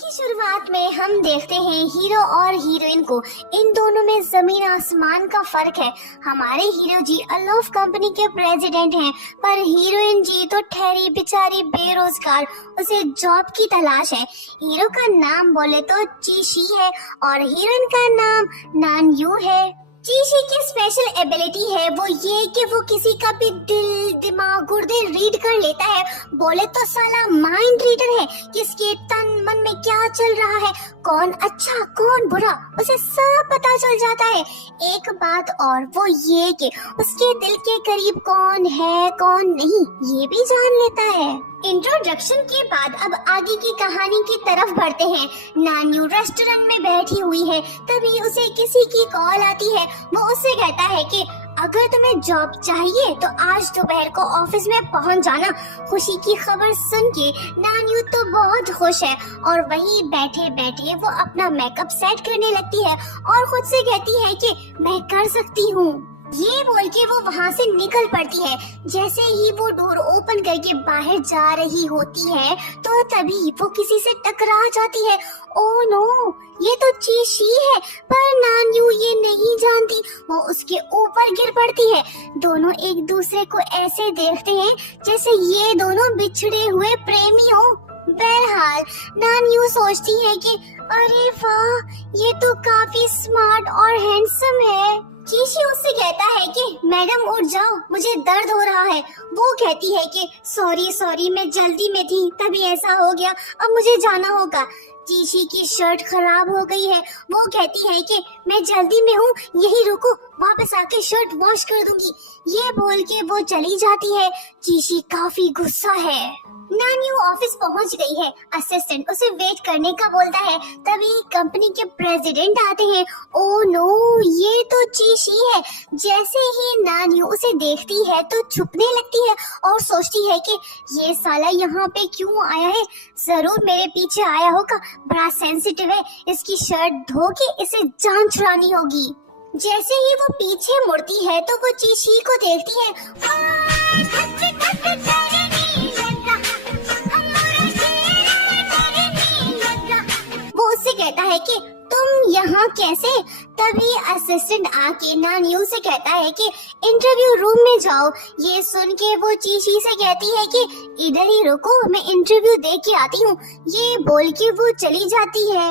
की शुरुआत में हम देखते हैं हीरो और हीरोइन को। इन दोनों में जमीन आसमान का फर्क है। हमारे हीरो जी अलोफ कंपनी के प्रेसिडेंट हैं, पर हीरोइन जी तो ठहरी बेचारी बेरोजगार, उसे जॉब की तलाश है। हीरो का नाम बोले तो चीशी है और हीरोइन का नाम नानयू है। चीशी की स्पेशल एबिलिटी है वो ये कि वो किसी का भी दिल दिमाग गुर्दे रीड कर लेता है। बोले तो साला माइंड रीडर है, किसके तन मन में क्या चल रहा है, कौन अच्छा कौन बुरा, उसे सब पता चल जाता है। एक बात और वो ये कि उसके दिल के करीब कौन है कौन नहीं ये भी जान लेता है। इंट्रोडक्शन के बाद अब आगे की कहानी की तरफ बढ़ते हैं। नान्यू रेस्टोरेंट में बैठी हुई है, तभी उसे किसी की कॉल आती है। वो उससे कहता है कि अगर तुम्हें जॉब चाहिए तो आज दोपहर को ऑफिस में पहुंच जाना। खुशी की खबर सुन के नान्यू तो बहुत खुश है और वहीं बैठे बैठे वो अपना मेकअप सेट करने लगती है और खुद से कहती है कि मैं कर सकती हूँ। ये बोल के वो वहाँ से निकल पड़ती है। जैसे ही वो डोर ओपन करके बाहर जा रही होती है तो तभी वो किसी से टकरा जाती है। ओह नो, ये तो चीशी है, पर नान्यू ये नहीं जानती, वो उसके ऊपर गिर पड़ती है। दोनों एक दूसरे को ऐसे देखते हैं जैसे ये दोनों बिछड़े हुए प्रेमी हो। बहरहाल नान्यू सोचती है कि अरे वाह, ये तो काफी स्मार्ट और हैंडसम है। चीशी उससे कहता है कि मैडम उठ जाओ, मुझे दर्द हो रहा है। वो कहती है कि सॉरी मैं जल्दी में थी तभी ऐसा हो गया, अब मुझे जाना होगा। चीशी की शर्ट खराब हो गई है। वो कहती है कि मैं जल्दी में हूँ, यही रुको, वापस आके शर्ट वॉश कर दूंगी। ये बोल के वो चली जाती है। चीशी काफी गुस्सा है। नान्यू ऑफिस पहुंच गई है। असिस्टेंट उसे वेट करने का बोलता है, तभी कंपनी के प्रेसिडेंट आते हैं। ओह नो, ये तो चीशी है। जैसे ही नान्यू उसे देखती है तो छुपने लगती है और सोचती है कि ये साला यहाँ पे क्यों आया है, जरूर मेरे पीछे आया होगा, बड़ा सेंसिटिव है, इसकी शर्ट धो के इसे जान छुड़ानी होगी। जैसे ही वो पीछे मुड़ती है तो वो चीशी को देखती है। वो उससे कहता है कि तुम यहाँ कैसे? तभी असिस्टेंट आके नान्यू से कहता है कि इंटरव्यू रूम में जाओ। ये सुन के वो चीशी से कहती है कि इधर ही रुको, मैं इंटरव्यू दे के आती हूँ। ये बोल के वो चली जाती है।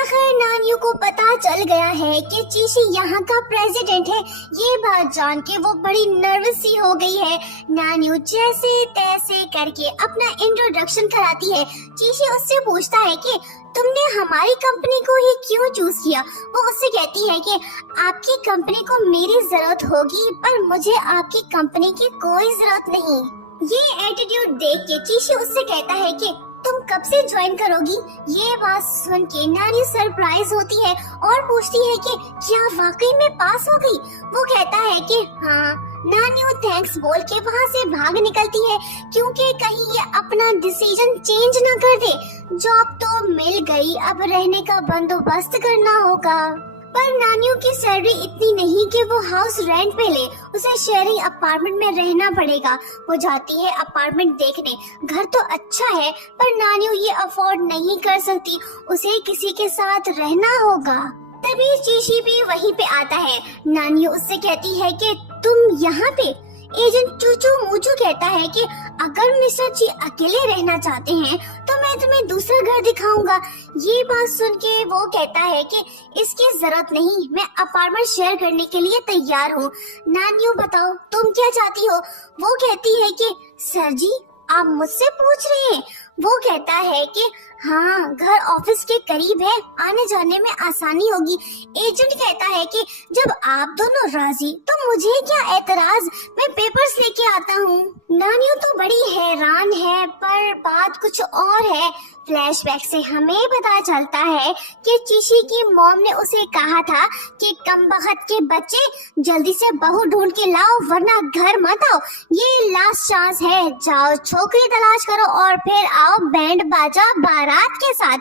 आखिर नान्यू को पता चल गया है कि चीशी यहाँ का प्रेसिडेंट है। ये बात जान के वो बड़ी नर्वस सी हो गई है। नान्यू जैसे तैसे करके अपना इंट्रोडक्शन कराती है। चीशी उससे पूछता है कि तुमने हमारी कंपनी को ही क्यों चूज किया? वो उससे कहती है कि आपकी कंपनी को मेरी जरूरत होगी, पर मुझे आपकी कंपनी की कोई जरूरत नहीं। ये एटीट्यूड देख के चीशी उससे कहता है कि तुम कब से ज्वाइन करोगी? ये बात सुन के नानी सरप्राइज होती है और पूछती है कि क्या वाकई में पास हो गई? वो कहता है कि हाँ। नान्यू थैंक्स बोल के वहाँ से भाग निकलती है, क्योंकि कहीं ये अपना डिसीजन चेंज ना कर दे। जॉब तो मिल गई, अब रहने का बंदोबस्त करना होगा। पर नान्यू की सैलरी इतनी नहीं कि वो हाउस रेंट पे ले, उसे शेयरिंग अपार्टमेंट में रहना पड़ेगा। वो जाती है अपार्टमेंट देखने। घर तो अच्छा है, पर नान्यू ये अफोर्ड नहीं कर सकती, उसे किसी के साथ रहना होगा। तभी चीशी भी वहीं पे आता है। नान्यू उससे कहती है कि तुम यहाँ पे? एजेंट चूचू मूचू कहता है कि अगर मिस्टर जी अकेले रहना चाहते हैं तो मैं तुम्हें दूसरा घर दिखाऊंगा। ये बात सुन के वो कहता है कि इसकी जरूरत नहीं, मैं अपार्टमेंट शेयर करने के लिए तैयार हूँ। नान्यू बताओ तुम क्या चाहती हो? वो कहती है कि सर जी आप मुझसे पूछ रहे हैं? वो कहता है कि हाँ, घर ऑफिस के करीब है, आने जाने में आसानी होगी। एजेंट कहता है कि जब आप दोनों राजी तो मुझे क्या एतराज, मैं पेपर्स लेके आता हूँ। नान्यू तो बड़ी हैरान है, पर बात कुछ और है। फ्लैशबैक से हमें पता चलता है कि चीशी की मॉम ने उसे कहा था कि कमबख्त के बच्चे जल्दी से बहू ढूंढ के लाओ वरना घर मत आओ, ये लास्ट चांस है, जाओ छोकरी तलाश करो और फिर आओ बैंड बाजा बारात के साथ।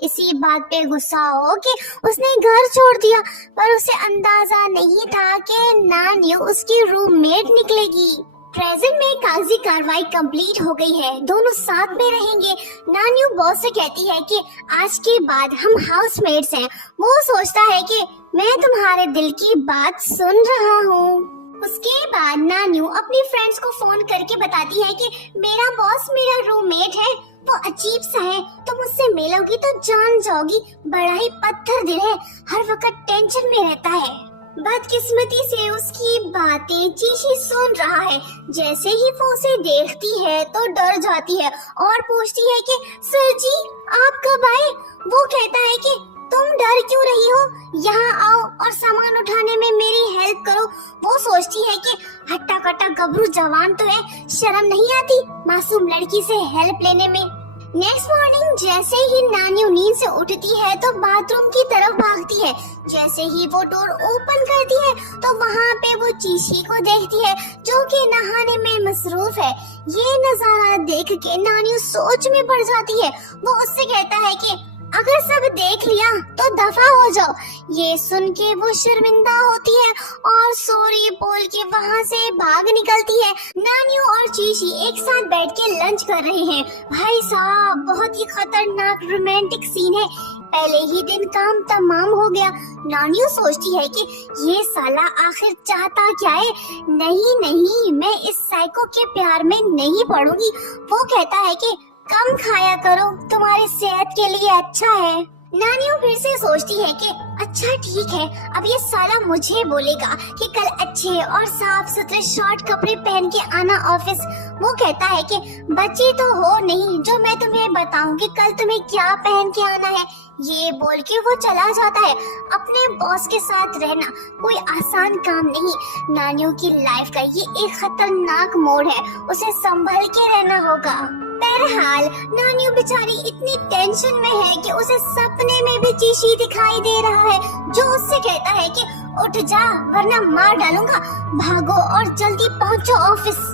इसी बात पे गुस्सा हो कि उसने घर छोड़ दिया, पर उसे अंदाजा नहीं था कि नान्यू उसकी रूममेट निकलेगी। प्रेजेंट में कागजी कार्रवाई कंप्लीट हो गई है, दोनों साथ में रहेंगे। नान्यू बॉस से कहती है कि आज के बाद हम हाउसमेट्स हैं। वो सोचता है कि मैं तुम्हारे दिल की बात सुन रहा हूँ। उसके बाद नान्यू अपनी फ्रेंड्स को फोन करके बताती है कि मेरा बॉस मेरा रूममेट है, वो अजीब सा है, तुम उससे मिलोगी तो जान जाओगी, बड़ा ही पत्थर दिल है, हर वक्त टेंशन में रहता है। बदकिस्मती से उसकी बातें चीशी सुन रहा है। जैसे ही वो उसे देखती है तो डर जाती है और पूछती है कि सर जी आप कब आए? वो कहता है कि तुम डर क्यों रही हो, यहाँ आओ और सामान उठाने में मेरी हेल्प करो। वो सोचती है कि हट्टा कट्टा गबरू जवान तो है, शर्म नहीं आती मासूम लड़की से हेल्प लेने में। नेक्स्ट मॉर्निंग जैसे ही नान्यू नींद से उठती है तो बाथरूम की तरफ भागती है। जैसे ही वो डोर ओपन करती है तो वहाँ पे वो चीशी को देखती है जो कि नहाने में मसरूफ है। ये नजारा देख के नान्यू सोच में पड़ जाती है। वो उससे कहता है कि अगर सब देख लिया तो दफा हो जाओ। ये सुन के वो शर्मिंदा होती है और सॉरी बोल के वहाँ से भाग निकलती है। नान्यू और चीशी एक साथ बैठ के लंच कर रहे हैं। भाई साहब बहुत ही खतरनाक रोमांटिक सीन है। पहले ही दिन काम तमाम हो गया। नान्यू सोचती है कि ये साला आखिर चाहता क्या है। नहीं मैं इस साइको के प्यार में नहीं पड़ूंगी। वो कहता है कि कम खाया करो, तुम्हारी सेहत के लिए अच्छा है। नान्यू फिर से सोचती है कि अच्छा ठीक है, अब ये साला मुझे बोलेगा कि कल अच्छे और साफ सुथरे शॉर्ट कपड़े पहन के आना ऑफिस। वो कहता है कि बच्चे तो हो नहीं जो मैं तुम्हें बताऊंगी कल तुम्हें क्या पहन के आना है। ये बोल के वो चला जाता है। अपने बॉस के साथ रहना कोई आसान काम नहीं। नान्यू की लाइफ का ये एक खतरनाक मोड़ है, उसे संभल के रहना होगा। बहरहाल नान्यू बेचारी इतनी टेंशन में है कि उसे सपने में भी चीशी दिखाई दे रहा है जो उससे कहता है कि उठ जा वरना मार डालूंगा, भागो और जल्दी पहुंचो ऑफिस।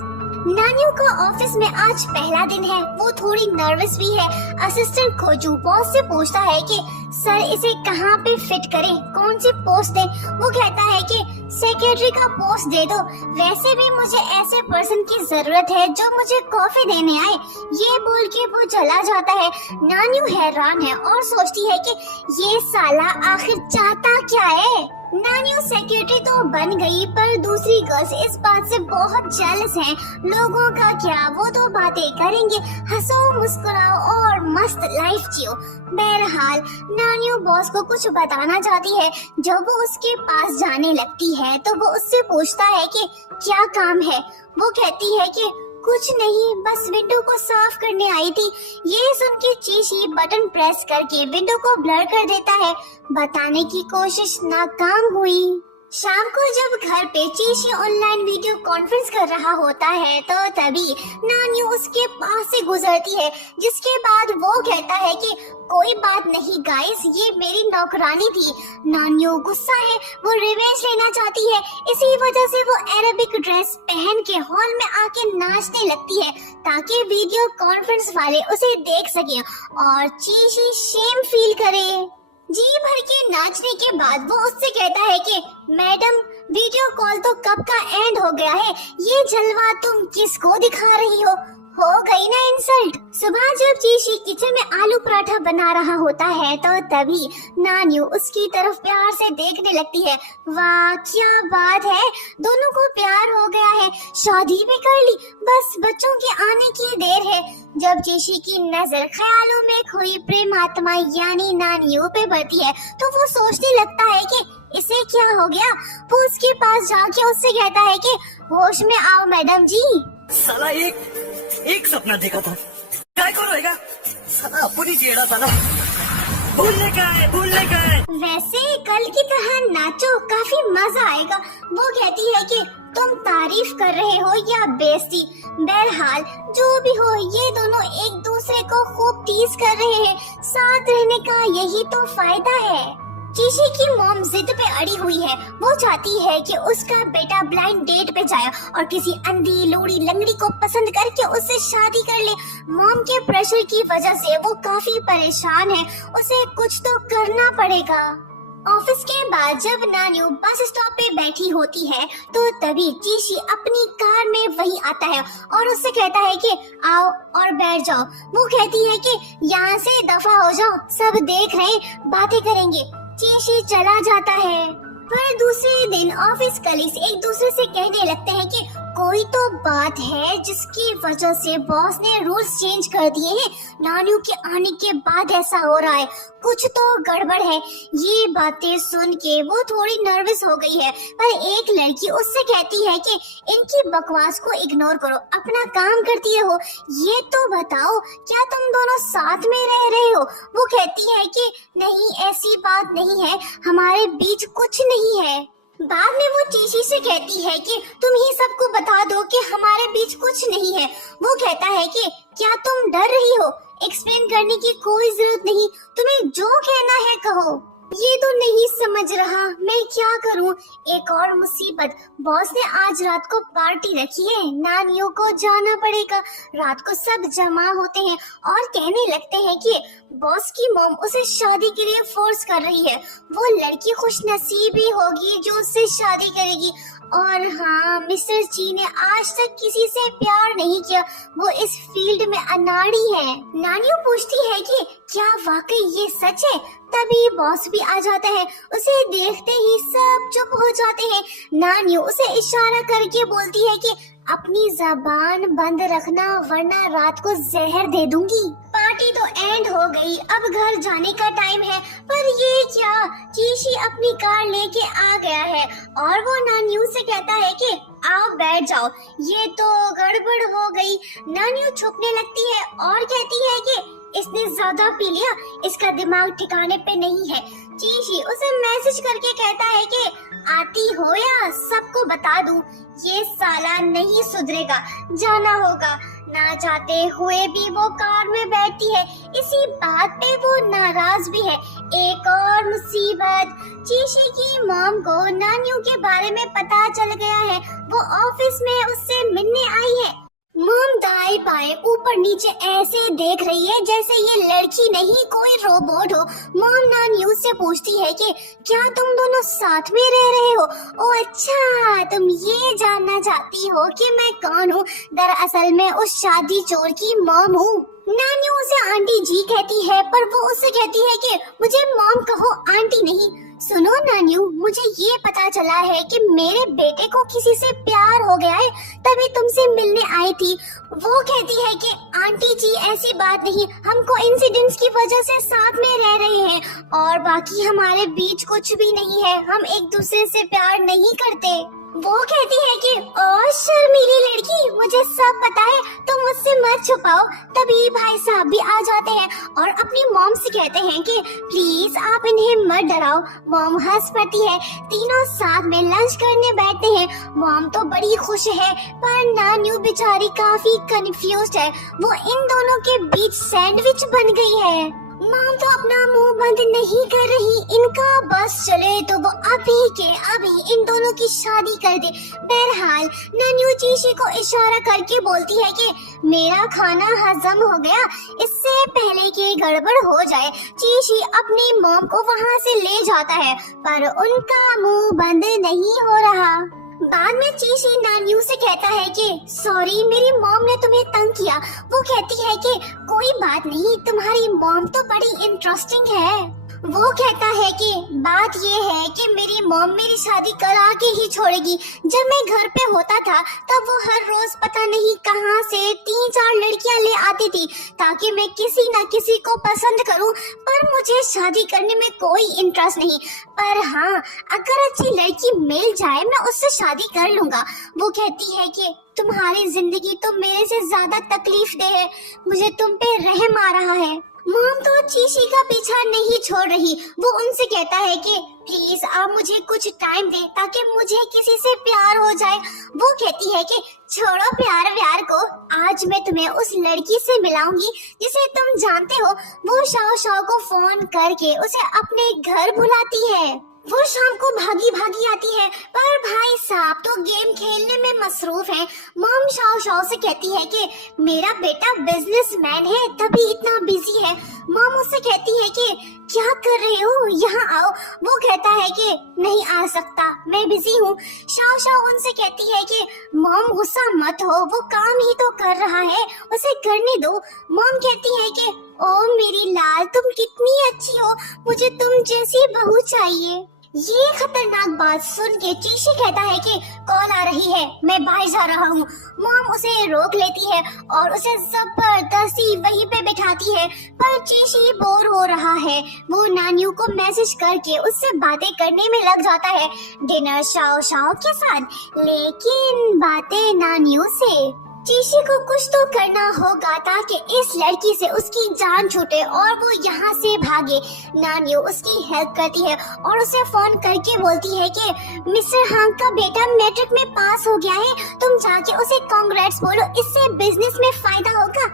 नान्यू का ऑफिस में आज पहला दिन है। वो थोड़ी नर्वस भी है। असिस्टेंट खोजू बॉस से पूछता है कि सर इसे कहाँ पे फिट करें, कौन सी पोस्ट दें? वो कहता है कि सेक्रेटरी का पोस्ट दे दो। वैसे भी मुझे ऐसे पर्सन की जरूरत है जो मुझे कॉफी देने आए। ये बोल के वो चला जाता है। नान्यू हैरान है और सोचती है कि ये साला आखिर चाहता क्या है। नान्यू सेक्रेटरी तो बन गई पर दूसरी गर्ल्स इस बात से बहुत जेलस हैं। लोगों का क्या, वो तो बातें करेंगे, हंसो मुस्कुराओ और मस्त लाइफ जियो। बहरहाल नान्यू बॉस को कुछ बताना चाहती है। जब वो उसके पास जाने लगती है तो वो उससे पूछता है कि क्या काम है। वो कहती है कि कुछ नहीं, बस विंडो को साफ करने आई थी। ये सुन के चीशी बटन प्रेस करके विंडो को ब्लर कर देता है। बताने की कोशिश नाकाम हुई। शाम को जब घर पे चीशी ऑनलाइन वीडियो कॉन्फ्रेंस कर रहा होता है तो तभी नान्यू उसके पास से गुजरती है, जिसके बाद वो कहता है कि कोई बात नहीं गाइस, ये मेरी नौकरानी थी। नान्यू गुस्सा है, वो रिवेंज लेना चाहती है। इसी वजह से वो अरेबिक ड्रेस पहन के हॉल में आके नाचने लगती है ताकि वीडियो कॉन्फ्रेंस वाले उसे देख सके और चीशी शेम फील करे। जी भर के नाचने के बाद वो उससे कहता है कि मैडम वीडियो कॉल तो कब का एंड हो गया है, ये जलवा तुम किसको दिखा रही हो गई ना इंसल्ट। सुबह जब चीशी किचन में आलू पराठा बना रहा होता है तो तभी नान्यू उसकी तरफ प्यार से देखने लगती है। वाह क्या बात है, दोनों को प्यार हो गया है, शादी भी कर ली, बस बच्चों के आने की देर है। जब चीशी की नजर ख्यालों में खोई प्रेम आत्मा यानी नान्यू पे पड़ती है तो वो सोचने लगता है कि इसे क्या हो गया। वो उसके पास जाके उससे कहता है कि होश में आओ मैडम जी। साला एक सपना देखा था, क्या करेगा साला, अपनी जेड़ा था ना, भूलने का है। वैसे कल की तरह नाचो, काफी मजा आएगा। वो कहती है कि तुम तारीफ कर रहे हो या बेइज्जती। बहरहाल जो भी हो, ये दोनों एक दूसरे को खूब टीज कर रहे हैं। साथ रहने का यही तो फायदा है। चीशी की मॉम जिद पे अड़ी हुई है। वो चाहती है कि उसका बेटा ब्लाइंड डेट पे जाए और किसी अंधी लूड़ी लंगड़ी को पसंद करके उससे शादी कर ले। मॉम के प्रेशर की वजह से वो काफी परेशान है, उसे कुछ तो करना पड़ेगा। ऑफिस के बाद जब नान्यू बस स्टॉप पे बैठी होती है तो तभी चीशी अपनी कार में वही आता है और उससे कहता है कि आओ और बैठ जाओ। वो कहती है कि यहाँ से दफा हो जाओ, सब देख रहे, बातें करेंगे। चीशी चला जाता है। पर दूसरे दिन ऑफिस कलीग्स एक दूसरे से कहने लगते हैं कि कोई तो बात है जिसकी वजह से बॉस ने रूल्स चेंज कर दिए हैं। नान्यू के आने के बाद ऐसा हो रहा है, कुछ तो गड़बड़ है। ये बातें सुन के वो थोड़ी नर्वस हो गई है, पर एक लड़की उससे कहती है कि इनकी बकवास को इग्नोर करो, अपना काम करती रहो। ये तो बताओ, क्या तुम दोनों साथ में रह रहे हो? वो कहती है कि नहीं, ऐसी बात नहीं है, हमारे बीच कुछ नहीं है। बाद में वो चीशी से कहती है कि तुम ही सबको बता दो कि हमारे बीच कुछ नहीं है। वो कहता है कि क्या तुम डर रही हो? एक्सप्लेन करने की कोई जरूरत नहीं, तुम्हें जो कहना है कहो। ये तो नहीं समझ रहा मैं क्या करूं। एक और मुसीबत, बॉस ने आज रात को पार्टी रखी है, नानियों को जाना पड़ेगा। रात को सब जमा होते हैं और कहने लगते हैं कि बॉस की मॉम उसे शादी के लिए फोर्स कर रही है। वो लड़की खुशनसीब ही होगी जो उससे शादी करेगी। और हाँ, मिस्टर जी ने आज तक किसी से प्यार नहीं किया, वो इस फील्ड में अनाड़ी है। नानियो पूछती है कि क्या वाकई ये सच है? तभी बॉस भी आ जाता है। उसे देखते ही सब चुप हो जाते हैं। नानियो उसे इशारा करके बोलती है कि अपनी जबान बंद रखना वरना रात को जहर दे दूंगी। पार्टी तो एंड हो गई, अब घर जाने का टाइम है। पर ये क्या, चीशी अपनी कार लेके आ गया है और वो नानियो से कहता है कि आओ बैठ जाओ। ये तो गड़बड़ हो गई। नानियो छुपने लगती है और कहती है कि इसने ज्यादा पी लिया, इसका दिमाग ठिकाने पे नहीं है। चीशी उसे मैसेज करके कहता है कि आती हो या सबको बता दूं, ये साला नहीं सुधरेगा, जाना होगा। ना चाहते हुए भी वो कार में बैठती है। इसी बात पे वो नाराज भी है। एक और मुसीबत, चीशी की मॉम को नानियों के बारे में पता चल गया है। वो ऑफिस में उससे मिलने आई है। मॉम दाएं बाएं ऊपर नीचे ऐसे देख रही है जैसे ये लड़की नहीं कोई रोबोट हो। मॉम नानियो से पूछती है कि क्या तुम दोनों साथ में रह रहे हो? ओ अच्छा, तुम ये जानना चाहती हो कि मैं कौन हूँ? दरअसल मैं उस शादी चोर की मॉम हूँ। नानियो उसे आंटी जी कहती है, पर वो उससे कहती है कि मुझे मॉम कहो, आंटी नहीं। सुनो नानियो, मुझे ये पता चला है कि मेरे बेटे को किसी से प्यार हो गया है, तभी तुमसे मिलने आई थी। वो कहती है कि आंटी जी ऐसी बात नहीं, हम कोइंसिडेंस की वजह से साथ में रह रहे हैं और बाकी हमारे बीच कुछ भी नहीं है, हम एक दूसरे से प्यार नहीं करते। वो कहती है कि ओ शर्मीली लड़की, मुझे सब पता है, तुम मुझसे मत छुपाओ। तभी भाई साहब भी आ जाते हैं और अपनी मॉम से कहते हैं कि प्लीज आप इन्हें मत डराओ। मॉम हंस पड़ती है। तीनों साथ में लंच करने बैठते हैं। मॉम तो बड़ी खुश है, पर नानियो बेचारी काफी कंफ्यूज्ड है। वो इन दोनों के बीच सैंडविच बन गई है। मॉम तो अपना मुंह बंद नहीं कर रही, इनका बस चले तो वो अभी के अभी इन दोनों की शादी कर दे। बहरहाल नानियो चीशी को इशारा करके बोलती है कि मेरा खाना हजम हो गया, इससे पहले कि गड़बड़ हो जाए। चीशी अपनी मॉम को वहाँ से ले जाता है, पर उनका मुंह बंद नहीं हो रहा। बाद में चीशी नानियो से कहता है कि सॉरी, मेरी मॉम ने तुम्हें तंग किया। वो कहती है कि कोई बात नहीं, तुम्हारी मॉम तो बड़ी इंटरेस्टिंग है। वो कहता है कि बात ये है कि मेरी मॉम मेरी शादी करा के ही छोड़ेगी। जब मैं घर पे होता था तब वो हर रोज पता नहीं कहां से 3-4 लड़कियां ले आती थी ताकि मैं किसी न किसी को पसंद करूं, पर मुझे शादी करने में कोई इंटरेस्ट नहीं। पर हाँ, अगर अच्छी लड़की मिल जाए मैं उससे शादी कर लूंगा। वो कहती है कि तुम्हारी जिंदगी तो मेरे से ज्यादा तकलीफ दे है, मुझे तुम पे रहम आ रहा है। मॉम तो चीशी का पीछा नहीं छोड़ रही। वो उनसे कहता है कि प्लीज आप मुझे कुछ टाइम दे ताकि मुझे किसी से प्यार हो जाए। वो कहती है कि छोड़ो प्यार व्यार को, आज मैं तुम्हें उस लड़की से मिलाऊंगी जिसे तुम जानते हो। वो शाओ शाओ को फोन करके उसे अपने घर बुलाती है। वो शाम को भागी भागी आती है, पर भाई साहब तो गेम खेलने में मसरूफ है। मॉम शाओ शाओ से कहती है कि मेरा बेटा बिजनेसमैन है तभी इतना बिजी है। मॉम उससे कहती है कि कि क्या कर रहे हो, यहाँ आओ। वो कहता है कि नहीं आ सकता, मैं बिजी हूँ। शाओ शाओ उनसे कहती है कि मॉम गुस्सा मत हो, वो काम ही तो कर रहा है, उसे करने दो। मॉम कहती है कि ओ मेरी लाल, तुम कितनी अच्छी हो, मुझे तुम जैसी बहू चाहिए। ये खतरनाक बात सुन के चीशी कहता है कि कॉल आ रही है, मैं बाहर जा रहा हूँ। मॉम उसे रोक लेती है और उसे जबरदस्ती वहीं पे बिठाती है, पर चीशी बोर हो रहा है। वो नानियों को मैसेज करके उससे बातें करने में लग जाता है, डिनर शाओ शाओ के साथ, लेकिन बातें नानियों से। चीशी को कुछ तो करना होगा ताकि इस लड़की से उसकी जान छूटे और वो यहाँ से भागे। नानियो उसकी हेल्प करती है और उसे फोन करके बोलती है कि मिस्टर हांग का बेटा मैट्रिक में पास हो गया है, तुम जाके उसे कांग्रेट्स बोलो, इससे बिजनेस में फायदा होगा।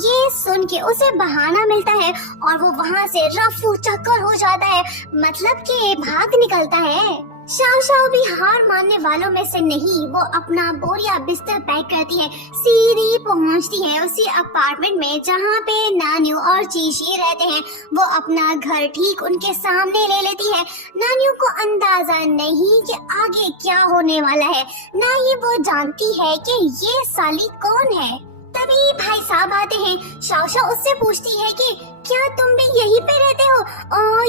ये सुन के उसे बहाना मिलता है और वो वहाँ से रफू चक्कर हो जाता है, मतलब कि भाग निकलता है। शाओ शाओ भी हार मानने वालों में से नहीं, वो अपना बोरिया बिस्तर पैक करती है, सीधी पहुंचती है उसी अपार्टमेंट में जहाँ पे नानियो और चीशी रहते हैं। वो अपना घर ठीक उनके सामने ले लेती है। नानियो को अंदाजा नहीं कि आगे क्या होने वाला है, ना ही वो जानती है कि ये साली कौन है। तभी भाई साहब आते हैं। शाओ शाओ उससे पूछती है कि क्या तुम भी यहीं पे रहते हो?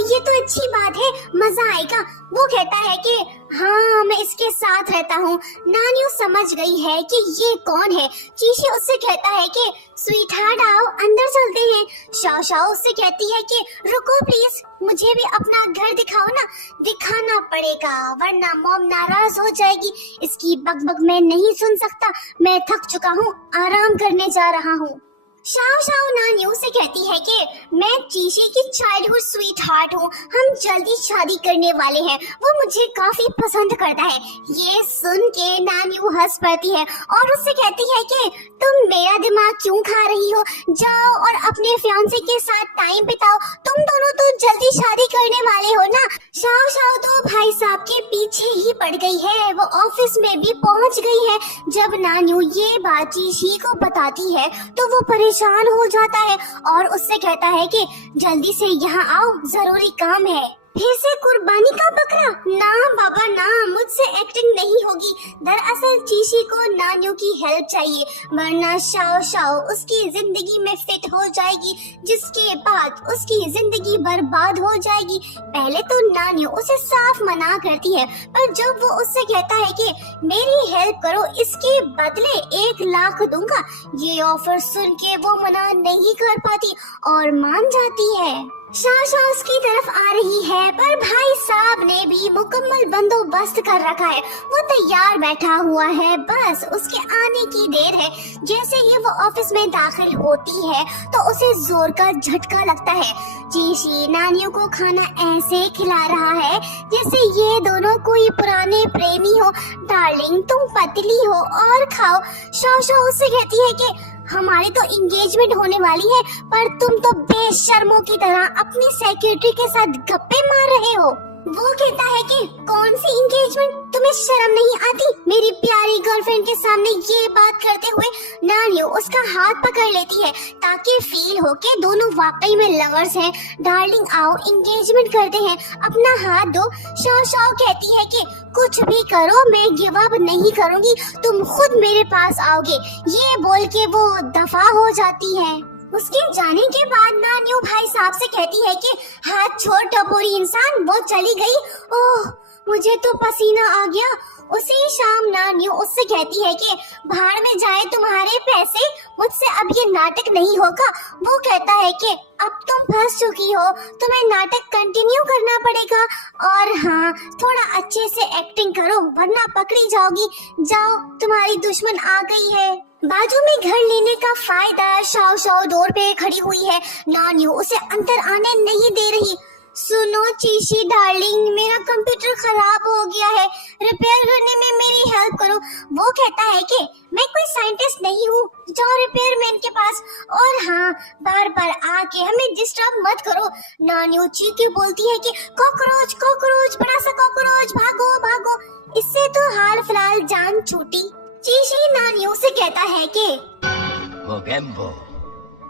ये तो अच्छी बात है, मजा आएगा। वो कहता है कि हाँ मैं इसके साथ रहता हूँ। नानियो समझ गई है कि ये कौन है। चीशी उससे कहता है कि स्वीट हार्ट आओ अंदर चलते हैं। शाओ शाओ उससे कहती है कि रुको प्लीज, मुझे भी अपना घर दिखाओ ना। दिखाना पड़ेगा वरना मॉम नाराज हो जाएगी, इसकी बकबक मैं नहीं सुन सकता, मैं थक चुका हूँ, आराम करने जा रहा हूँ। शाओ शाओ नानियो से कहती है कि मैं चीशी की चाइल्डहुड स्वीट हार्ट हूँ, हम जल्दी शादी करने वाले हैं, वो मुझे काफी पसंद करता है। ये सुन के नानियो हंस पड़ती है और उससे कहती है कि तुम मेरा दिमाग क्यों खा रही हो, जाओ और अपने फियांसे के साथ टाइम बिताओ, तुम दोनों तो जल्दी शादी करने वाले हो ना। शाओ शाओ तो भाई साहब के पीछे ही पड़ गई है, वो ऑफिस में भी पहुंच गई है। जब नानियो ये बात चीशी को बताती है तो वो परेशान हो जाता है और उससे कहता है कि जल्दी से यहाँ आओ, जरूरी काम है। फिर से कुर्बानी का बकरा? ना बाबा ना, मुझसे एक्टिंग नहीं होगी। दरअसल चीशी को नानियो की हेल्प चाहिए, वरना शाओ शाओ उसकी जिंदगी में फिट हो जाएगी, जिसके बाद उसकी जिंदगी बर्बाद हो जाएगी। पहले तो नानियो उसे साफ मना करती है, पर जब वो उससे कहता है कि मेरी हेल्प करो, इसके बदले 1 लाख दूंगा, ये ऑफर सुन के वो मना नहीं कर पाती और मान जाती है। शाओ शाओ उसकी तरफ आ रही है, पर भाई साहब ने भी मुकम्मल बंदोबस्त कर रखा है, वो तैयार बैठा हुआ है, बस उसके आने की देर है। जैसे ही वो ऑफिस में दाखिल होती है तो उसे जोर का झटका लगता है। चीशी नानियों को खाना ऐसे खिला रहा है जैसे ये दोनों कोई पुराने प्रेमी हो। डार्लिंग तुम पतली हो और खाओ। शाओ शाओ उससे कहती है कि हमारी तो एंगेजमेंट होने वाली है, पर तुम तो बेशर्मों की तरह अपनी सेक्रेटरी के साथ गप्पे मार रहे हो। वो कहता है कि कौन सी एंगेजमेंट, तुम्हें शर्म नहीं आती मेरी प्यारी गर्लफ्रेंड के सामने ये बात करते हुए? नानियो उसका हाथ पकड़ लेती है ताकि फील हो कि दोनों वाकई में लवर्स हैं। डार्लिंग आओ एंगेजमेंट करते हैं, अपना हाथ दो। शाओ शाओ कहती है कि कुछ भी करो मैं गिव अप नहीं करूंगी, तुम खुद मेरे पास आओगे। ये बोल के वो दफा हो जाती है। उसके जाने के बाद नानियो भाई साहब से कहती है कि हाथ छोड़ टपोरी इंसान, वो चली गई। ओह मुझे तो पसीना आ गया। उसी शाम नानियो उससे कहती है कि भाड़ में जाए तुम्हारे पैसे, मुझसे अब ये नाटक नहीं होगा। वो कहता है कि अब तुम फंस चुकी हो, तुम्हें नाटक कंटिन्यू करना पड़ेगा, और हाँ थोड़ा अच्छे से एक्टिंग करो वरना पकड़ी जाओगी। जाओ तुम्हारी दुश्मन आ गई है। बाजू में घर लेने का फायदा। शाओ शाओ डोर पे खड़ी हुई है, नानियो उसे अंदर आने नहीं दे रही। सुनो चीशी डार्लिंग, मेरा कंप्यूटर खराब हो गया है, रिपेयर करने में मेरी हेल्प करो। वो कहता है कि मैं कोई साइंटिस्ट नहीं हूँ, जाओ रिपेयरमैन के पास, और हाँ बार बार आके हमें डिस्टर्ब मत करो। नानियो चीख के बोलती है कि कॉकरोच कॉकरोच, बड़ा सा कॉकरोच, भागो भागो। इससे तो हाल फिलहाल जान छूटी। चीशी नानियो से कहता है कि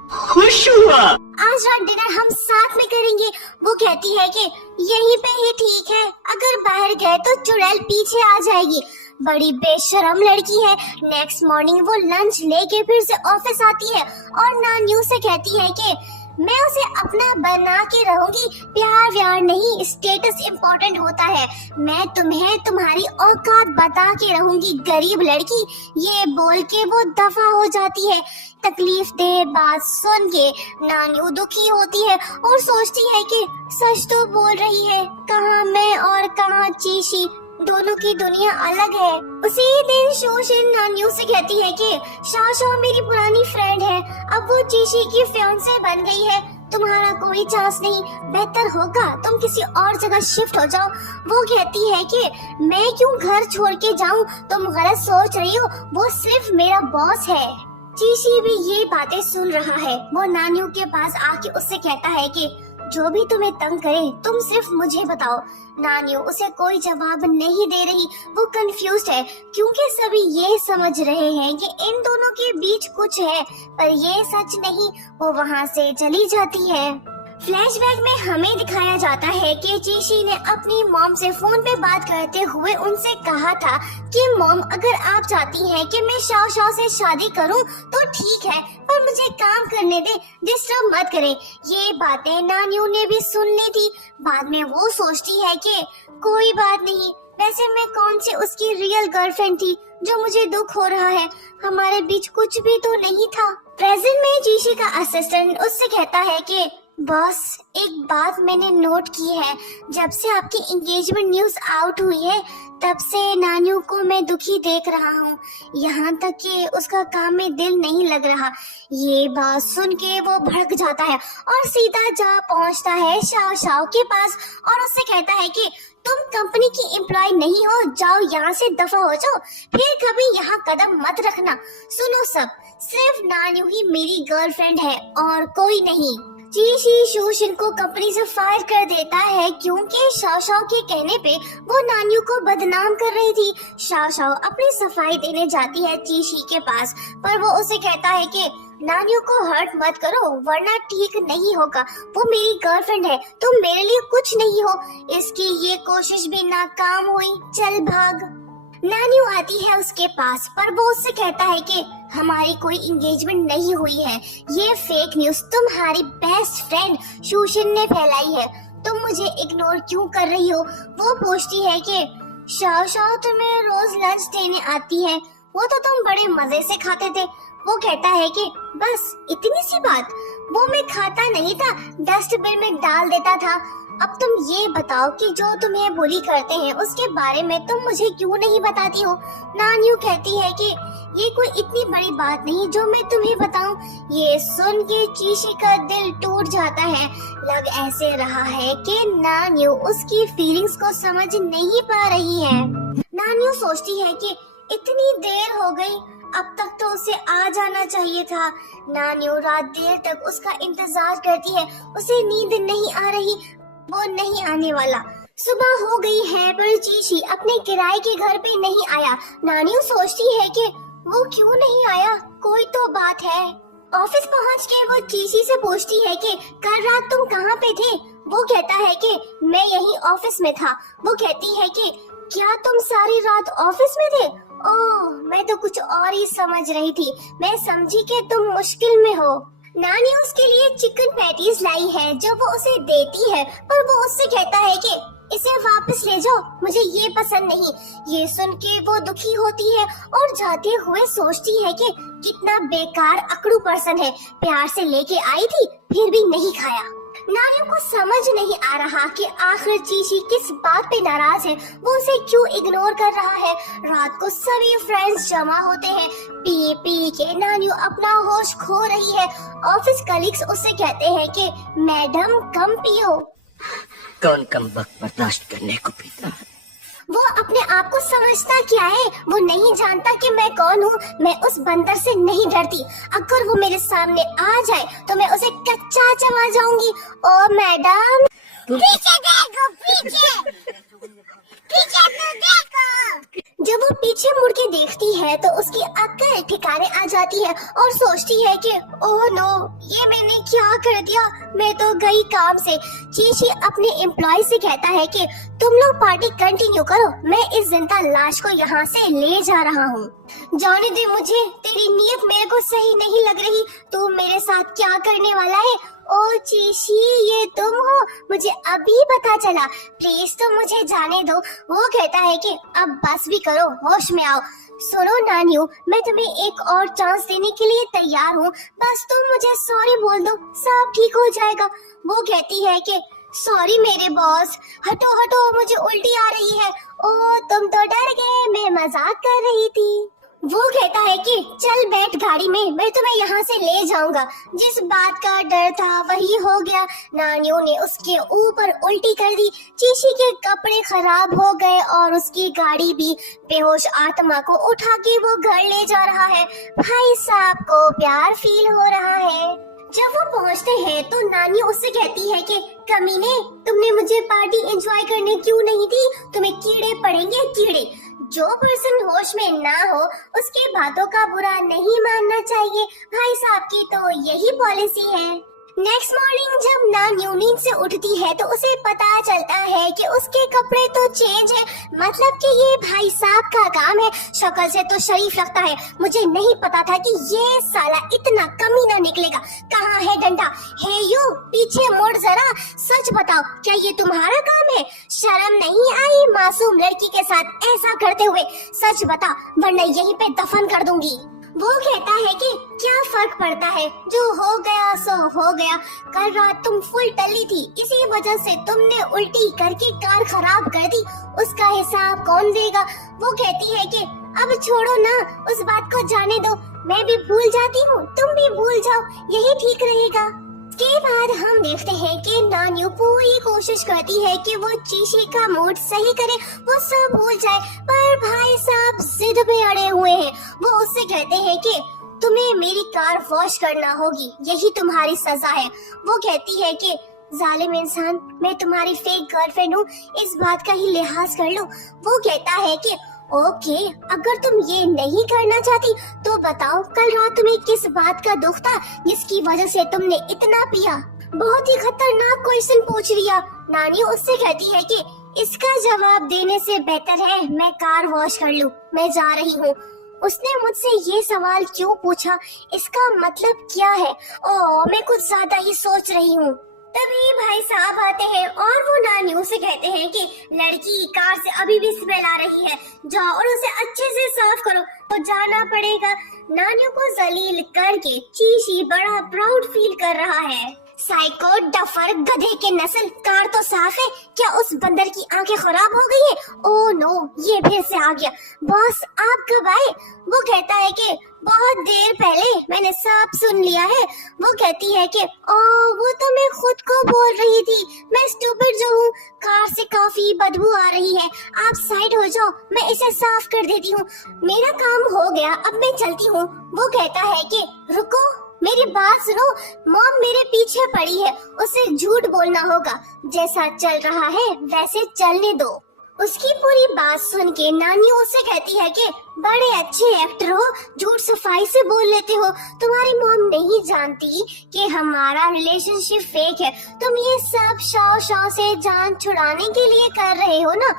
खुश हुआ, आज रात डिनर हम साथ में करेंगे कहती है कि यहीं पे ही ठीक है, अगर बाहर गए तो चुड़ैल पीछे आ जाएगी। बड़ी बेशरम लड़की है। नेक्स्ट मॉर्निंग वो लंच लेके फिर से ऑफिस आती है और नान्यू से कहती है कि मैं उसे अपना बना के रहूंगी, प्यार व्यार नहीं, स्टेटस इम्पोर्टेंट होता है, मैं तुम्हें तुम्हारी औकात बता के रहूंगी गरीब लड़की। ये बोल के वो दफा हो जाती है। तकलीफ दे बात सुन के नान्यू दुखी होती है और सोचती है कि सच तो बोल रही है, कहाँ मैं और कहाँ चीशी, दोनों की दुनिया अलग है। उसी दिन शोशिन नान्यू से कहती है कि शाओ मेरी पुरानी फ्रेंड है, अब वो चीशी की फियांसे बन गई है, तुम्हारा कोई चांस नहीं, बेहतर होगा तुम किसी और जगह शिफ्ट हो जाओ। वो कहती है कि मैं क्यों घर छोड़ के जाऊं, तुम गलत सोच रही हो, वो सिर्फ मेरा बॉस है। चीशी भी ये बातें सुन रहा है। वो नान्यू के पास आके उससे कहता है कि जो भी तुम्हें तंग करे तुम सिर्फ मुझे बताओ। नान्यू उसे कोई जवाब नहीं दे रही, वो कंफ्यूज्ड है क्योंकि सभी ये समझ रहे हैं कि इन दोनों के बीच कुछ है, पर ये सच नहीं। वो वहाँ से चली जाती है। फ्लैशबैक में हमें दिखाया जाता है कि चीशी ने अपनी मॉम से फोन पे बात करते हुए उनसे कहा था कि मॉम अगर आप चाहती हैं कि मैं शाओ से शादी करूं तो ठीक है, पर मुझे काम करने दे, डिस्टर्ब मत करें। ये बातें नान्यू ने भी सुन ली थी। बाद में वो सोचती है कि कोई बात नहीं, वैसे मैं कौन सी उसकी रियल गर्लफ्रेंड थी जो मुझे दुख हो रहा है, हमारे बीच कुछ भी तो नहीं था। प्रेजेंट में चीशी का असिस्टेंट उससे कहता है कि बॉस एक बात मैंने नोट की है, जब से आपकी एंगेजमेंट न्यूज आउट हुई है तब से नान्यू को मैं दुखी देख रहा हूँ, यहाँ तक कि उसका काम में दिल नहीं लग रहा। ये बात सुन के वो भड़क जाता है और सीधा जा पहुँचता है शाओ के पास और उससे कहता है कि तुम कंपनी की एम्प्लॉय नहीं हो, जाओ यहाँ से दफा हो जाओ, फिर कभी यहाँ कदम मत रखना। सुनो सब, सिर्फ नान्यू ही मेरी गर्लफ्रेंड है और कोई नहीं। चीशी शोशिन को कंपनी से फायर कर देता है क्योंकि शाओ के कहने पे वो नान्यू को बदनाम कर रही थी। शाओ अपनी सफाई देने जाती है चीशी के पास, पर वो उसे कहता है कि नान्यू को हर्ट मत करो वरना ठीक नहीं होगा, वो मेरी गर्लफ्रेंड है, तुम मेरे लिए कुछ नहीं हो। इसकी ये कोशिश भी नाकाम हुई, चल भाग। नान्यू आती है उसके पास, पर वो उससे कहता है कि हमारी कोई एंगेजमेंट नहीं हुई है, ये फेक न्यूज तुम्हारी बेस्ट फ्रेंड शोशिन ने फैलाई है, तुम मुझे इग्नोर क्यों कर रही हो। वो पूछती है कि शाओ तुम्हें रोज लंच देने आती है, वो तो तुम बड़े मजे से खाते थे। वो कहता है कि बस इतनी सी बात, वो मैं खाता नहीं था, डस्टबिन में डाल देता था। अब तुम ये बताओ कि जो तुम्हें बुली करते हैं उसके बारे में तुम मुझे क्यों नहीं बताती हो। नान्यू कहती है कि ये कोई इतनी बड़ी बात नहीं जो मैं तुम्हें बताऊं। ये सुन के चीशी का दिल टूट जाता है। लग ऐसे रहा है कि नान्यू उसकी फीलिंग्स को समझ नहीं पा रही है। नान्यू सोचती है कि इतनी देर हो गई, अब तक तो उसे आ जाना चाहिए था। नान्यू रात देर तक उसका इंतजार करती है, उसे नींद नहीं आ रही, वो नहीं आने वाला। सुबह हो गई है पर चीशी अपने किराए के घर पे नहीं आया। नान्यू सोचती है कि वो क्यों नहीं आया, कोई तो बात है। ऑफिस पहुंच के वो चीशी से पूछती है कि कल रात तुम कहाँ पे थे। वो कहता है कि मैं यहीं ऑफिस में था। वो कहती है कि क्या तुम सारी रात ऑफिस में थे? ओह, मैं तो कुछ और ही समझ रही थी, मैं समझी कि तुम मुश्किल में हो। नानी उसके लिए चिकन पैटीज लाई है जो वो उसे देती है, पर वो उससे कहता है कि इसे वापस ले जाओ, मुझे ये पसंद नहीं। ये सुन के वो दुखी होती है और जाते हुए सोचती है कि कितना बेकार अकड़ू पर्सन है, प्यार से लेके आई थी फिर भी नहीं खाया। नारियों को समझ नहीं आ रहा कि आखिर चीशी किस बात पे नाराज है, वो उसे क्यों इग्नोर कर रहा है। रात को सभी फ्रेंड्स जमा होते हैं, पी पी के नानियो अपना होश खो रही है। ऑफिस कलीग्स उससे कहते हैं कि मैडम कम पियो। कौन कम वक्त बर्दाश्त करने को पीता है? वो अपने आप को समझता क्या है, वो नहीं जानता कि मैं कौन हूँ। मैं उस बंदर से नहीं डरती, अगर वो मेरे सामने आ जाए तो मैं उसे कच्चा चबा जाऊंगी। ओ मैडम, पीछे देखो, पीछे पीछे तो देखो। जब वो पीछे मुड़ के देखती है तो उसकी अक्ल ठिकाने आ जाती है और सोचती है कि ओह नो, ये मैंने क्या कर दिया, मैं तो गई काम से। चीची अपने एम्प्लॉय से कहता है कि तुम लोग पार्टी कंटिन्यू करो, मैं इस जिंदा लाश को यहाँ से ले जा रहा हूँ। जाने दे मुझे, तेरी नीयत मेरे को सही नहीं लग रही, तू मेरे साथ क्या करने वाला है? ओ चीशी, ये तुम हो, मुझे अभी पता चला, प्लीज तुम मुझे जाने दो। वो कहता है कि अब बस भी करो, होश में आओ। सुनो नानियो, मैं तुम्हें एक और चांस देने के लिए तैयार हूँ, बस तुम मुझे सॉरी बोल दो, सब ठीक हो जाएगा। वो कहती है कि सॉरी मेरे बॉस, हटो हटो, मुझे उल्टी आ रही है। ओ तुम तो डर गए, मैं मजाक कर रही थी। वो कहता है कि चल बैठ गाड़ी में, मैं तुम्हें यहाँ से ले जाऊंगा। जिस बात का डर था वही हो गया, नानियों ने उसके ऊपर उल्टी कर दी। चीशी के कपड़े खराब हो गए और उसकी गाड़ी भी बेहोश आत्मा को उठा के वो घर ले जा रहा है। भाई साहब को प्यार फील हो रहा है। जब वो पहुँचते हैं तो नानी उससे कहती है कि कमीने, तुमने मुझे पार्टी एंजॉय करने क्यों नहीं दी? तुम्हें कीड़े पड़ेंगे, कीड़े। जो पर्सन होश में ना हो उसके बातों का बुरा नहीं मानना चाहिए। भाई साहब की तो यही पॉलिसी है। नेक्स्ट मॉर्निंग जब नान्यू नींद से उठती है तो उसे पता चलता है कि उसके कपड़े तो चेंज है, मतलब कि ये भाई साहब का काम है। शक्ल से तो शरीफ लगता है, मुझे नहीं पता था कि ये साला इतना कमीना निकलेगा। कहाँ है डंडा? हे यू, पीछे मुड़ जरा, सच बताओ, क्या ये तुम्हारा काम है? शर्म नहीं आई मासूम लड़की के साथ ऐसा करते हुए? सच बता, वरना यहीं पे दफन कर दूंगी। वो कहता है कि क्या फर्क पड़ता है, जो हो गया सो हो गया। कल रात तुम फुल टल्ली थी, इसी वजह से तुमने उल्टी करके कार खराब कर दी, उसका हिसाब कौन देगा? वो कहती है कि अब छोड़ो ना, उस बात को जाने दो, मैं भी भूल जाती हूँ, तुम भी भूल जाओ, यही ठीक रहेगा। के बाद हम देखते हैं कि नान्यू पूरी कोशिश करती है कि वो चीशी का मूड सही करे, वो सब भूल जाए, पर भाई साहब जिद पे अड़े हुए हैं। वो उससे कहते हैं कि तुम्हें मेरी कार वॉश करना होगी, यही तुम्हारी सजा है। वो कहती है कि जालिम इंसान, मैं तुम्हारी फेक गर्लफ्रेंड हूँ, इस बात का ही लिहाज कर लो। वो कहता है कि ओके, अगर तुम ये नहीं करना चाहती तो बताओ कल रात तुम्हें किस बात का दुख था जिसकी वजह से तुमने इतना पिया? बहुत ही खतरनाक क्वेश्चन पूछ लिया। नानी उससे कहती है कि इसका जवाब देने से बेहतर है मैं कार वॉश कर लूं, मैं जा रही हूँ। उसने मुझसे ये सवाल क्यों पूछा, इसका मतलब क्या है? ओह, मैं कुछ ज्यादा ही सोच रही हूँ। तभी भाई साहब आते हैं और वो नानियों से कहते हैं कि लड़की कार से अभी भी स्मेल आ रही है, जाओ और उसे अच्छे से साफ करो। तो जाना पड़ेगा। नानियों को जलील करके चीशी बड़ा प्राउड फील कर रहा है। साइको डफर, गधे के नस्ल, कार तो साफ है, क्या उस बंदर की आंखें खराब हो गई है? ओह नो, ये फिर से आ गया। बॉस आप कब आए? वो कहता है कि बहुत देर पहले, मैंने सब सुन लिया है। वो कहती है कि ओह, वो तो मैं खुद को बोल रही थी, मैं स्टूपिड जो हूँ। कार से काफी बदबू आ रही है, आप साइड हो जाओ, मैं इसे साफ कर देती हूँ। मेरा काम हो गया, अब मैं चलती हूँ। वो कहता है कि रुको, मेरी बात सुनो, मॉम मेरे पीछे पड़ी है, उसे झूठ बोलना होगा, जैसा चल रहा है वैसे चलने दो। उसकी पूरी बात सुन के नानी उससे कहती है कि बड़े अच्छे एक्टर हो, झूठ सफाई से बोल लेते हो। तुम्हारी मॉम नहीं जानती कि हमारा रिलेशनशिप फेक है, तुम ये सब शौ शौ से जान छुड़ाने के लिए कर रहे हो ना?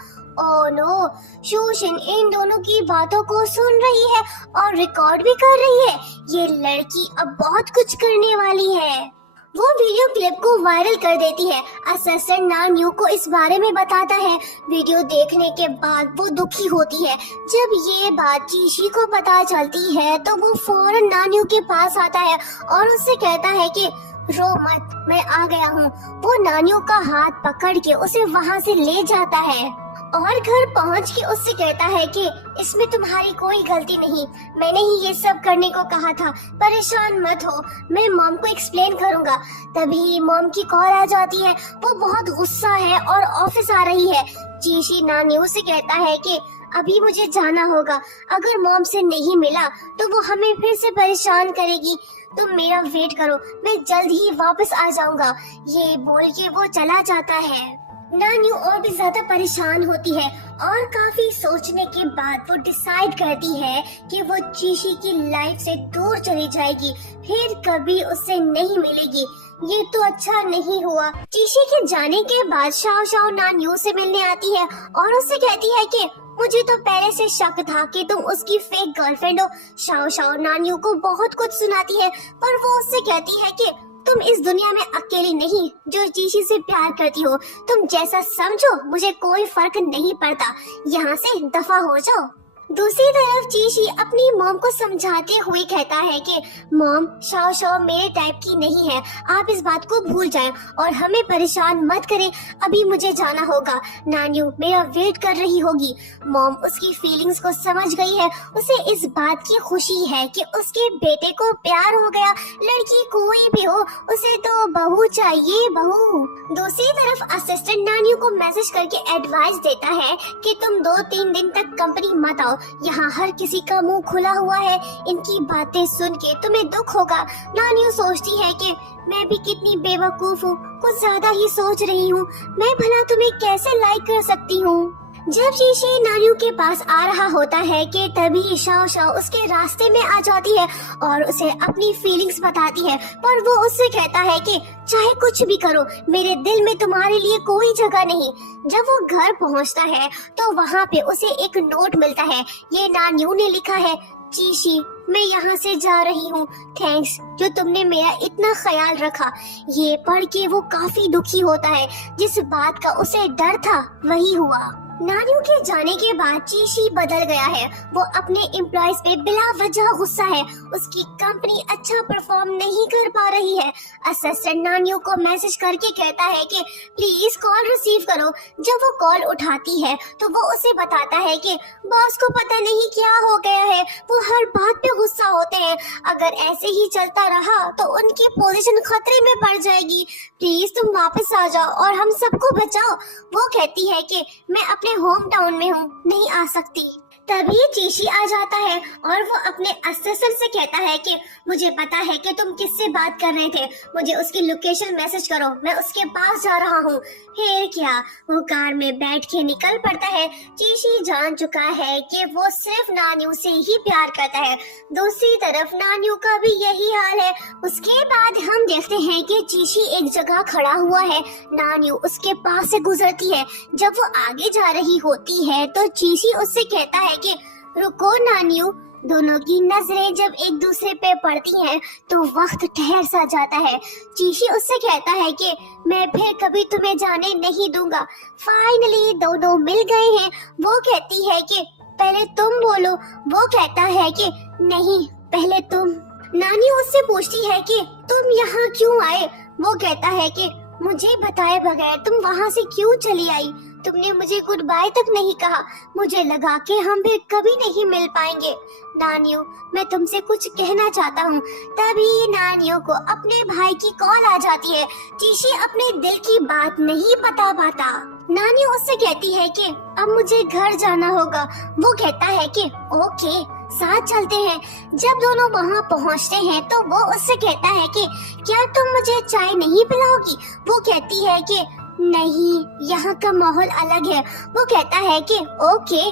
ओह नो, शूशन इन दोनों की बातों को सुन रही है और रिकॉर्ड भी कर रही है। ये लड़की अब बहुत कुछ करने वाली है। वो वीडियो क्लिप को वायरल कर देती है। असिस्टेंट नान्यू को इस बारे में बताता है। वीडियो देखने के बाद वो दुखी होती है। जब ये बात चीशी को पता चलती है तो वो फौरन नान्यू के पास आता है और उससे कहता है कि रो मत, मैं आ गया हूँ। वो नान्यू का हाथ पकड़ के उसे वहाँ से ले जाता है और घर पहुंच के उससे कहता है कि इसमें तुम्हारी कोई गलती नहीं, मैंने ही ये सब करने को कहा था, परेशान मत हो, मैं मॉम को एक्सप्लेन करूंगा। तभी मॉम की कॉल आ जाती है। वो बहुत गुस्सा है और ऑफिस आ रही है। चीशी नानी से कहता है कि अभी मुझे जाना होगा, अगर मॉम से नहीं मिला तो वो हमें फिर से परेशान करेगी, तुम मेरा वेट करो, मैं जल्द ही वापस आ जाऊंगा। ये बोल के वो चला जाता है। नान्यू और भी ज्यादा परेशान होती है और काफी सोचने के बाद वो डिसाइड करती है कि वो चीशी की लाइफ से दूर चली जाएगी, फिर कभी उससे नहीं मिलेगी। ये तो अच्छा नहीं हुआ। चीशी के जाने के बाद शाओ शाओ नान्यू से मिलने आती है और उससे कहती है कि मुझे तो पहले से शक था कि तुम उसकी फेक गर्लफ्रेंड हो। शाओ शाओ नान्यू को बहुत कुछ सुनाती है, पर वो उससे कहती है कि तुम इस दुनिया में अकेली नहीं जो चीशी से प्यार करती हो। तुम जैसा समझो, मुझे कोई फर्क नहीं पड़ता। यहाँ से दफा हो जाओ। दूसरी तरफ चीशी अपनी मॉम को समझाते हुए कहता है कि मॉम, शाओ शाओ मेरे टाइप की नहीं है, आप इस बात को भूल जाएं और हमें परेशान मत करें। अभी मुझे जाना होगा, नान्यू मेरा वेट कर रही होगी। मॉम उसकी फीलिंग्स को समझ गई है। उसे इस बात की खुशी है कि उसके बेटे को प्यार हो गया। लड़की कोई भी हो, उसे तो बहू चाहिए, बहू। दूसरी तरफ असिस्टेंट नान्यू को मैसेज करके एडवाइस देता है कि तुम 2-3 दिन तक कंपनी मत आओ। यहाँ हर किसी का मुंह खुला हुआ है, इनकी बातें सुन के तुम्हें दुख होगा। नान्यू सोचती है कि मैं भी कितनी बेवकूफ हूँ, कुछ ज्यादा ही सोच रही हूँ। मैं भला तुम्हें कैसे लाइक कर सकती हूँ। जब चीशी नान्यू के पास आ रहा होता है कि तभी शाओ शाओ उसके रास्ते में आ जाती है और उसे अपनी फीलिंग्स बताती है, पर वो उससे कहता है कि चाहे कुछ भी करो, मेरे दिल में तुम्हारे लिए कोई जगह नहीं। जब वो घर पहुंचता है तो वहाँ पे उसे एक नोट मिलता है। ये नान्यू ने लिखा है, चीशी मैं यहाँ से जा रही हूँ, थैंक्स जो तुमने मेरा इतना ख्याल रखा। ये पढ़ के वो काफी दुखी होता है। जिस बात का उसे डर था वही हुआ। नान्यू के जाने के बाद चीशी बदल गया है। वो अपने एम्प्लॉयज पे बिला वजह गुस्सा है। उसकी कंपनी अच्छा परफॉर्म नहीं कर पा रही है। असिस्टेंट नान्यू को मैसेज करके कहता है कि प्लीज कॉल रिसीव करो। जब वो कॉल उठाती है तो वो उसे बताता है कि बॉस को पता नहीं क्या हो गया है, वो हर बात पे गुस्सा होते हैं। अगर ऐसे ही चलता रहा तो उनकी पोजीशन खतरे में पड़ जाएगी। प्लीज तुम वापस आ जाओ और हम सबको बचाओ। वो कहती है कि मैं अपने होम टाउन में हूँ, नहीं आ सकती। तभी चीशी आ जाता है और वो अपने असिस्टेंट से कहता है कि मुझे पता है कि तुम किससे बात कर रहे थे, मुझे उसकी लोकेशन मैसेज करो, मैं उसके पास जा रहा हूँ। फिर क्या, वो कार में बैठ के निकल पड़ता है। चीशी जान चुका है कि वो सिर्फ नान्यू से ही प्यार करता है। दूसरी तरफ नान्यू का भी यही हाल है। उसके बाद हम देखते हैं कि चीशी एक जगह खड़ा हुआ है। नान्यू उसके पास से गुजरती है। जब वो आगे जा रही होती है तो चीशी उससे कहता है कि रुको नान्यू। दोनों की नजरें जब एक दूसरे पे पड़ती हैं तो वक्त ठहर सा जाता है। चीशी उससे कहता है कि मैं फिर कभी तुम्हें जाने नहीं दूंगा। फाइनली दोनों मिल गए हैं। वो कहती है कि पहले तुम बोलो। वो कहता है कि नहीं, पहले तुम। नानी उससे पूछती है कि तुम यहाँ क्यों आए। वो कहता है कि मुझे बताए बगैर तुम वहाँ से क्यों चली आई। तुमने मुझे गुड बाय तक नहीं कहा। मुझे लगा कि हम फिर कभी नहीं मिल पाएंगे। नानियो, मैं तुमसे कुछ कहना चाहता हूँ। तभी नानियो को अपने भाई की कॉल आ जाती है। चीशी अपने दिल की बात नहीं बता पाता। नानियो उससे कहती है कि अब मुझे घर जाना होगा। वो कहता है कि ओके, साथ चलते हैं। जब दोनों वहाँ पहुँचते हैं तो वो उससे कहता है कि क्या तुम मुझे चाय नहीं पिलाओगी। वो कहती है कि नहीं, यहाँ का माहौल अलग है। वो कहता है कि ओके,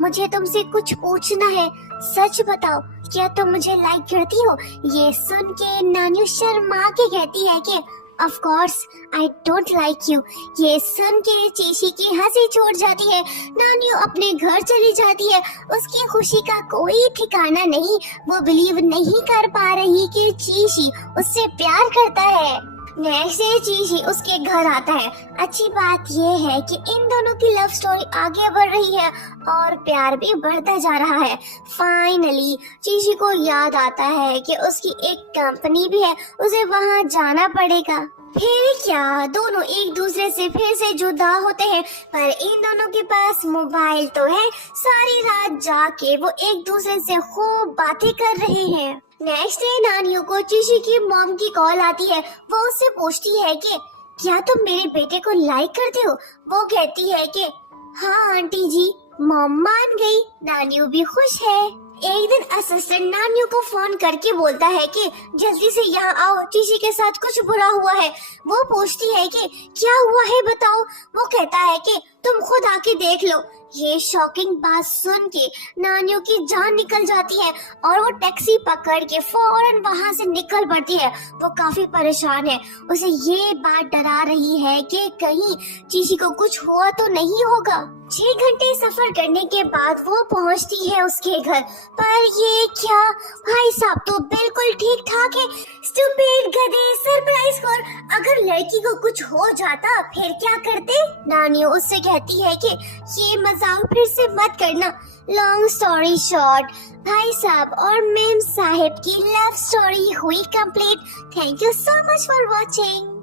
मुझे तुमसे कुछ पूछना है। सच बताओ, क्या तुम मुझे लाइक करती हो। ये सुन के नानी शर्मा के कहती है कि of course I don't like you. ये सुन के चीशी की हंसी छूट जाती है। नानी अपने घर चली जाती है। उसकी खुशी का कोई ठिकाना नहीं। वो बिलीव नहीं कर पा रही कि चीशी उससे प्यार करता है। नेक्स्ट डे चीशी उसके घर आता है। अच्छी बात ये है कि इन दोनों की लव स्टोरी आगे बढ़ रही है और प्यार भी बढ़ता जा रहा है। फाइनली चीशी को याद आता है कि उसकी एक कंपनी भी है, उसे वहाँ जाना पड़ेगा। फिर क्या, दोनों एक दूसरे से फिर से जुदा होते हैं, पर इन दोनों के पास मोबाइल तो है। सारी रात जाके वो एक दूसरे से खूब बातें कर रहे हैं। नेक्स्ट डे नानियों को चीशी की मॉम की कॉल आती है। वो उससे पूछती है कि क्या तुम मेरे बेटे को लाइक करते हो। वो कहती है कि हाँ आंटी जी। मॉम मान गई। नानियों भी खुश है। एक दिन असिस्टेंट नानियों को फोन करके बोलता है कि जल्दी से यहाँ आओ, टीसी के साथ कुछ बुरा हुआ है। वो पूछती है कि क्या हुआ है बताओ। वो कहता है कि तुम खुद आके देख लो। ये शॉकिंग बात सुन के नानियों की जान निकल जाती है और वो टैक्सी पकड़ के फौरन वहाँ से निकल पड़ती है। वो काफी परेशान है, उसे ये बात डरा रही है कि कहीं चीची को कुछ हुआ तो नहीं होगा। 6 घंटे सफर करने के बाद वो पहुंचती है उसके घर, पर ये क्या, भाई साहब तो बिल्कुल ठीक ठाक है। स्टूपिड गधे, सरप्राइज फॉर, अगर लड़की को कुछ हो जाता फिर क्या करते? नानी उससे कहती है कि ये मजाक फिर से मत करना। लॉन्ग स्टोरी शॉर्ट, भाई साहब और मैम साहिब की लव स्टोरी हुई complete. Thank you so much for watching.